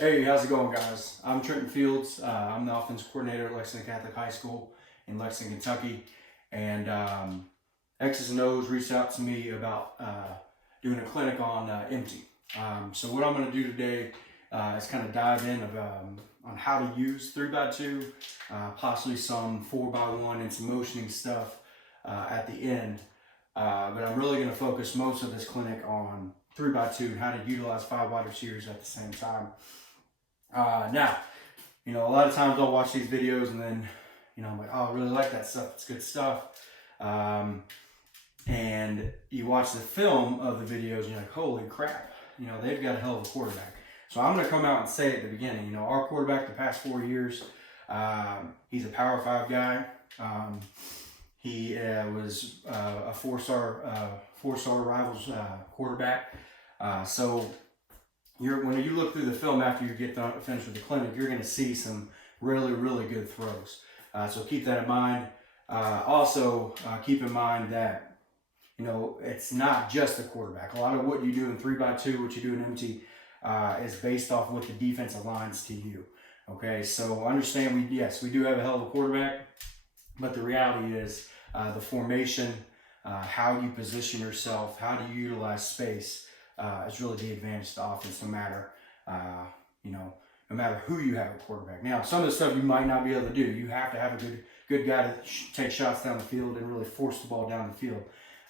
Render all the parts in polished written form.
Hey, how's it going, guys? I'm Trenton Fields. I'm the offense coordinator at Lexington Catholic High School in Lexington, Kentucky. And X's and O's reached out to me about doing a clinic on empty. So what I'm going to do today is kind of dive in on how to use 3x2, possibly some 4x1 and some motioning stuff at the end. But I'm really going to focus most of this clinic on 3x2 and how to utilize 5 wide receivers at the same time. Now, a lot of times I'll watch these videos and then, I'm like, oh, I really like that stuff. It's good stuff. And you watch the film of the videos and you're like, holy crap, they've got a hell of a quarterback. So I'm going to come out and say at the beginning, our quarterback the past 4 years, he's a Power 5 guy. He was a four-star Rivals quarterback. So when you look through the film after you get finished with the clinic, you're going to see some really, really good throws. So keep that in mind. Also, keep in mind that, it's not just the quarterback. A lot of what you do in 3x2, what you do in empty, is based off what the defense aligns to you. Okay, so understand we do have a hell of a quarterback, but the reality is the formation, how you position yourself, how do you utilize space, is really the advantage to the offense, no matter who you have at quarterback. Now, some of the stuff you might not be able to do. You have to have a good guy to take shots down the field and really force the ball down the field.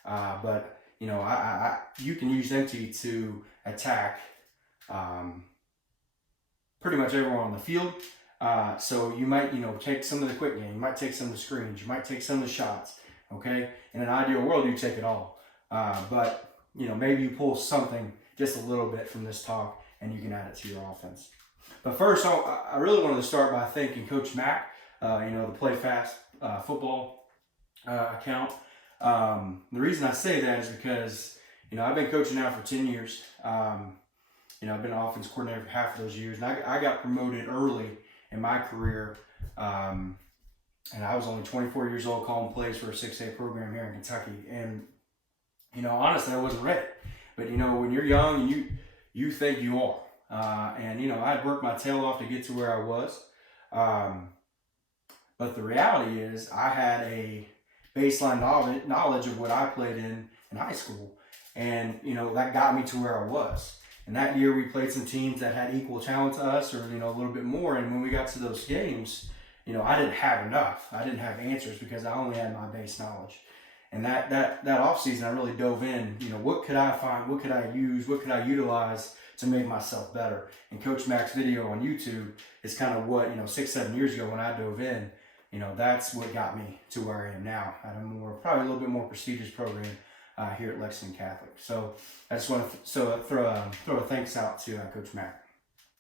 But you can use empty to attack pretty much everyone on the field. So you might, take some of the quick game. You might take some of the screens. You might take some of the shots. Okay. In an ideal world, you take it all. But maybe you pull something just a little bit from this talk and you can add it to your offense. But first, I really wanted to start by thanking Coach Mack, the Play Fast football account. The reason I say that is because, I've been coaching now for 10 years. I've been an offense coordinator for half of those years. And I got promoted early in my career. And I was only 24 years old calling plays for a 6A program here in Kentucky. And honestly, I wasn't ready. But, when you're young, you think you are. And, I had worked my tail off to get to where I was. But the reality is I had a baseline knowledge of what I played in high school. And, that got me to where I was. And that year we played some teams that had equal talent to us or, a little bit more. And when we got to those games, I didn't have enough. I didn't have answers because I only had my base knowledge. And that offseason, I really dove in, what could I find? What could I use? What could I utilize to make myself better? And Coach Mack's video on YouTube is kind of what, 6-7 years ago when I dove in, that's what got me to where I am now at probably a little bit more prestigious program here at Lexington Catholic. So I just want to throw a thanks out to Coach Mack.